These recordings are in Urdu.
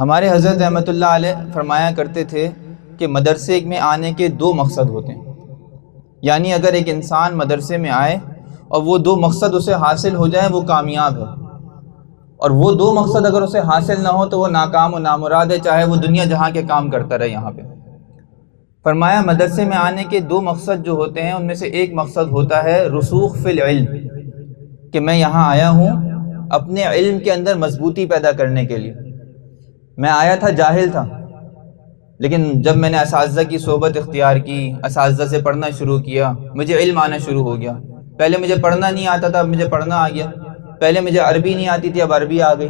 ہمارے حضرت رحمۃ اللہ علیہ فرمایا کرتے تھے کہ مدرسے میں آنے کے دو مقصد ہوتے ہیں، یعنی اگر ایک انسان مدرسے میں آئے اور وہ دو مقصد اسے حاصل ہو جائیں وہ کامیاب ہے، اور وہ دو مقصد اگر اسے حاصل نہ ہو تو وہ ناکام و نامراد ہے، چاہے وہ دنیا جہاں کے کام کرتا رہے یہاں پہ۔ فرمایا مدرسے میں آنے کے دو مقصد جو ہوتے ہیں ان میں سے ایک مقصد ہوتا ہے رسوخ فی العلم، کہ میں یہاں آیا ہوں اپنے علم کے اندر مضبوطی پیدا کرنے کے لیے۔ میں آیا تھا جاہل تھا، لیکن جب میں نے اساتذہ کی صحبت اختیار کی، اساتذہ سے پڑھنا شروع کیا، مجھے علم آنا شروع ہو گیا۔ پہلے مجھے پڑھنا نہیں آتا تھا، اب مجھے پڑھنا آ گیا۔ پہلے مجھے عربی نہیں آتی تھی، اب عربی آ گئی۔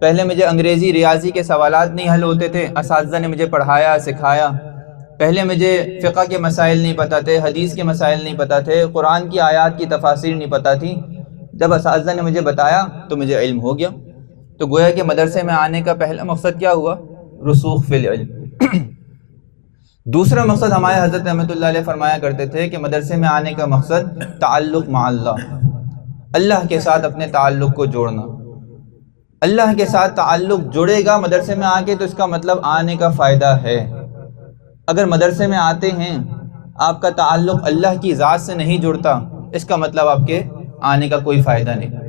پہلے مجھے انگریزی ریاضی کے سوالات نہیں حل ہوتے تھے، اساتذہ نے مجھے پڑھایا سکھایا۔ پہلے مجھے فقہ کے مسائل نہیں پتہ تھے، حدیث کے مسائل نہیں پتہ تھے، قرآن کی آیات کی تفاسیر نہیں پتہ تھی، جب اساتذہ نے مجھے بتایا تو مجھے علم ہو گیا۔ تو گویا کہ مدرسے میں آنے کا پہلا مقصد کیا ہوا؟ رسوخ فی العلم۔ دوسرا مقصد ہمارے حضرت رحمۃ اللہ علیہ فرمایا کرتے تھے کہ مدرسے میں آنے کا مقصد تعلق مع اللہ، اللہ کے ساتھ اپنے تعلق کو جوڑنا۔ اللہ کے ساتھ تعلق جڑے گا مدرسے میں آ کے تو اس کا مطلب آنے کا فائدہ ہے۔ اگر مدرسے میں آتے ہیں آپ کا تعلق اللہ کی ذات سے نہیں جڑتا، اس کا مطلب آپ کے آنے کا کوئی فائدہ نہیں۔